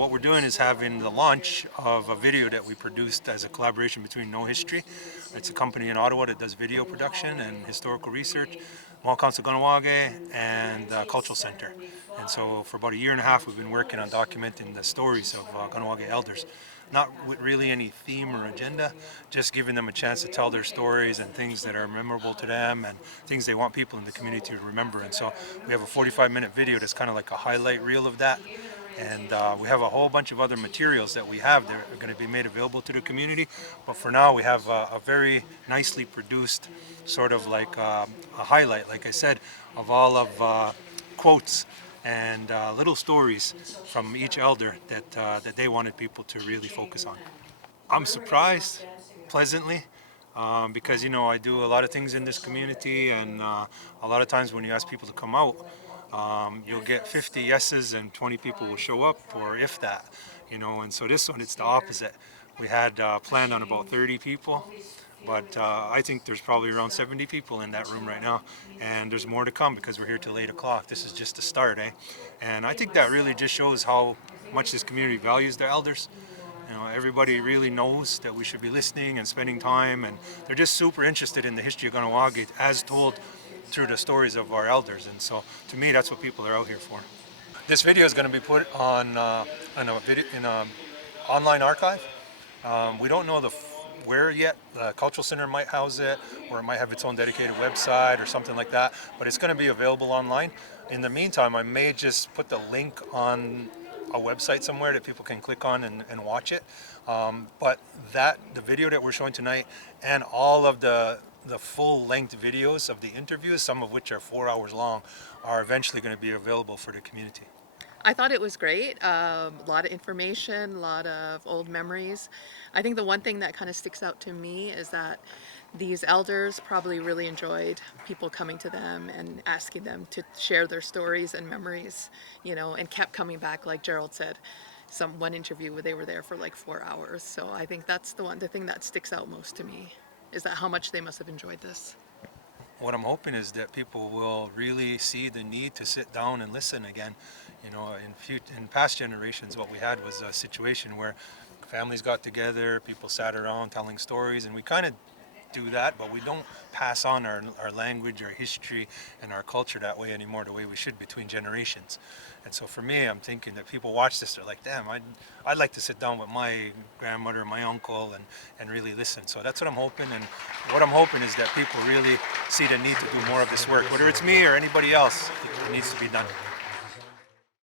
what we're doing is having the launch of a video that we produced as a collaboration between No History. It's a company in Ottawa that does video production and historical research, Mall Council Kahnawà, and Cultural Center. And so for about a year and a half, we've been working on documenting the stories of Kahnawake elders. Not with really any theme or agenda, just giving them a chance to tell their stories and things that are memorable to them and things they want people in the community to remember. And so we have a 45-minute video that's kind of like a highlight reel of that. And we have a whole bunch of other materials that we have that are going to be made available to the community. But for now, we have a very nicely produced sort of like a highlight, like I said, of all of quotes and little stories from each elder that they wanted people to really focus on. I'm surprised, pleasantly, because I do a lot of things in this community, and a lot of times when you ask people to come out, you'll get 50 yeses and 20 people will show up, or if that, and so this one, it's the opposite. We had planned on about 30 people, but I think there's probably around 70 people in that room right now, and there's more to come because we're here till 8 o'clock. This is just the start, eh? And I think that really just shows how much this community values their elders. Everybody really knows that we should be listening and spending time, and they're just super interested in the history of Kahnawake as told through the stories of our elders. And so to me, that's what people are out here for. This video is going to be put on in a online archive. We don't know where yet. The Cultural Center might house it, or it might have its own dedicated website or something like that, but it's going to be available online. In the meantime, I may just put the link on a website somewhere that people can click on and watch it. But the video that we're showing tonight and all of the full-length videos of the interviews, some of which are 4 hours long, are eventually going to be available for the community. I thought it was great. A lot of information, a lot of old memories. I think the one thing that kind of sticks out to me is that these elders probably really enjoyed people coming to them and asking them to share their stories and memories, and kept coming back, like Gerald said. One interview where they were there for like 4 hours. So I think that's the thing that sticks out most to me, is that how much they must have enjoyed this. What I'm hoping is that people will really see the need to sit down and listen again. In past generations, what we had was a situation where families got together, people sat around telling stories, and we kind of do that, but we don't pass on our language, our history, and our culture that way anymore, the way we should between generations. And so for me, I'm thinking that people watch this, they're like, damn, I'd like to sit down with my grandmother, my uncle, and really listen. So that's what I'm hoping, and what I'm hoping is that people really see the need to do more of this work, whether it's me or anybody else, it needs to be done.